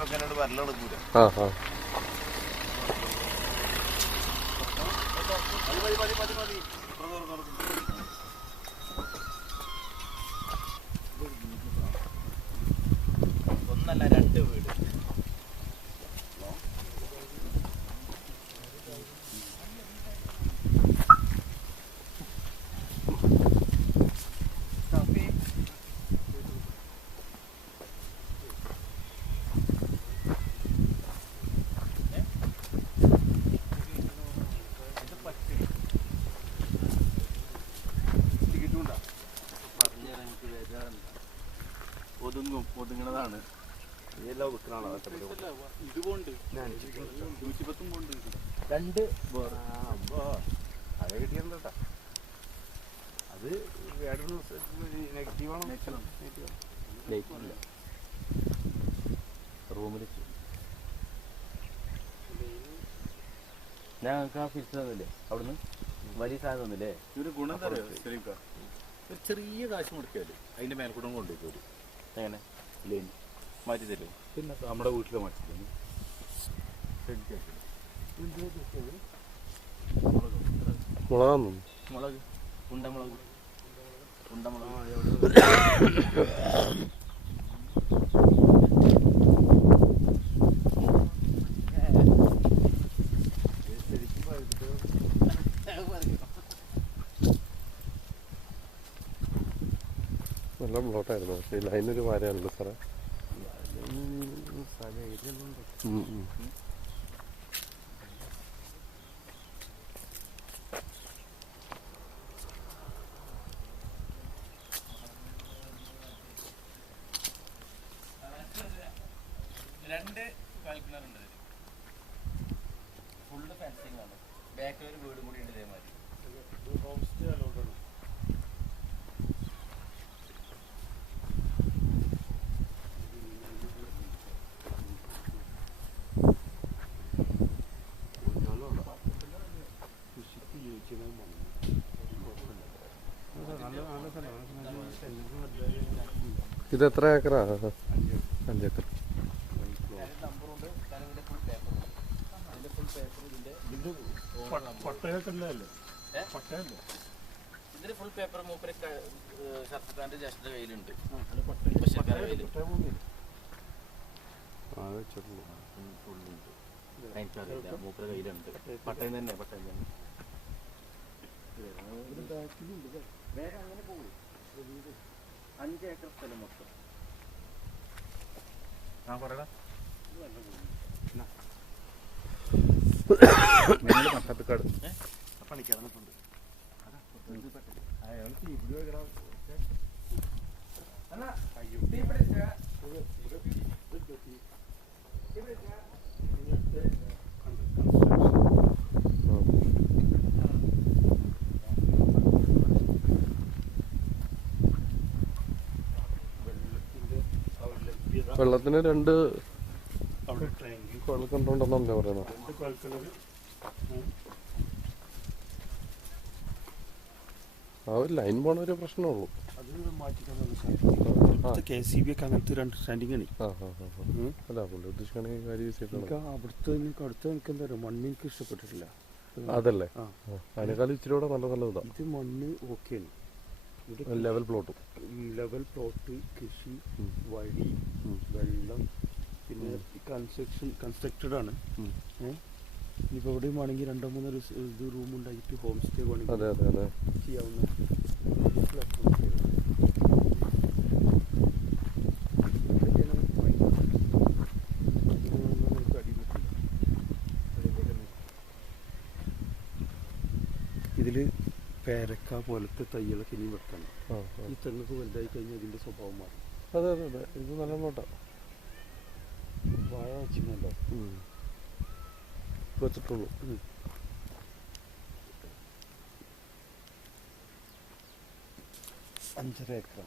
ആ ആ ഒന്നല്ല രണ്ട് വീട്. ഒതുങ്ങണതാണ് ഇതുകൊണ്ട് 110 കൊണ്ട് രണ്ട് അത് കിട്ടിയിട്ടുണ്ടോ? അത് നെഗറ്റീവാണോ? ലൈറ്റില്ല റൂമിൽ ഞങ്ങൾക്ക് ആ ഫിക്സ് തന്നില്ലേ അവിടുന്ന് വലിയ സാധനം തന്നില്ലേ? ഇവര് ഗുണം തരാം. ഒരു ചെറിയ കാശ് മുടക്കിയാല് അതിന്റെ മേൽക്കൂടെ കൊണ്ടുപോയി എങ്ങനെ ലൈൻ മാറ്റി തരും. പിന്നെ നമ്മുടെ വീട്ടിൽ മാറ്റി തരും. മുളകാന്നു മുളക് ഉണ്ടമുളക് നല്ല ബ്ലോട്ടായിരുന്നു. പക്ഷേ അതിനൊരു മാരയാണല്ലോ സാറേ. രണ്ട് കളിക്കണറുണ്ട്. ഫുള്ള് ഫെൻസിങ് ആണ്. ബാക്കിൽ ഒരു വീടും കൂടി ഉണ്ട് ഇതേമാതിരി. ഇത് എത്ര ഏക്കറാ? 5 ഏക്കർ. ഇതിന് ഫുൾ പേപ്പർ മൂപ്പര് സർക്കാരിന്റെ ജസ്റ്റ് കയ്യിലുണ്ട്. മൂപ്പര് കയ്യിലുണ്ട്. പട്ടയം തന്നെ വേറെ അങ്ങനെ പോകും. 5 ഏക്കർ സ്ഥലം മൊത്തം. പട്ടത്തുക്കാട് പണിക്കാറുണ്ട്. വെള്ളത്തിന് 2 കുഴൽക്കിണറുണ്ടെന്നല്ലേ പറയുന്നത്? ആ ഒരു ലൈൻ പോണ ഒരു പ്രശ്നമുള്ളൂ. KCB ഒക്കെ അങ്ങനത്തെ 2 സ്റ്റാൻഡിങ് ആണ്. അല്ല പുള്ളി ഉദ്ദേശിക്കുകയാണെങ്കിൽ അവിടുത്തെ എനിക്ക് എന്താ പറയുക, മണ്ണ് എനിക്ക് ഇഷ്ടപ്പെട്ടിട്ടില്ല. അതല്ലേ അതിനേക്കാളും ഇച്ചിരി കൂടെ നല്ലതാ. ഇത് മണ്ണ് ഓക്കെയാണ്. ലെവൽ പ്ലോട്ട്, കൃഷി, വഴി, വെള്ളം, പിന്നെ കൺസ്ട്രക്റ്റഡ് ആണ്. ഇനിയിപ്പോൾ എവിടെയും വേണമെങ്കിൽ 2-3 റൂം ഉണ്ടായിട്ട് ഹോം സ്റ്റേ വേണമെങ്കിൽ ചെയ്യാവുന്ന. ഇതിൽ പേരക്ക പോലത്തെ തൈകളൊക്കെ ഇനി വെക്കണം. ഈ തെങ്ങൊക്കെ വലുതായി കഴിഞ്ഞാൽ ഇതിൻ്റെ സ്വഭാവം മാറും. അതെ, ഇത് നല്ല നോട്ടാ. വാഴ വെച്ചിട്ടുണ്ടോ? വെച്ചിട്ടുള്ളൂ. 5.5 ഏക്കർ.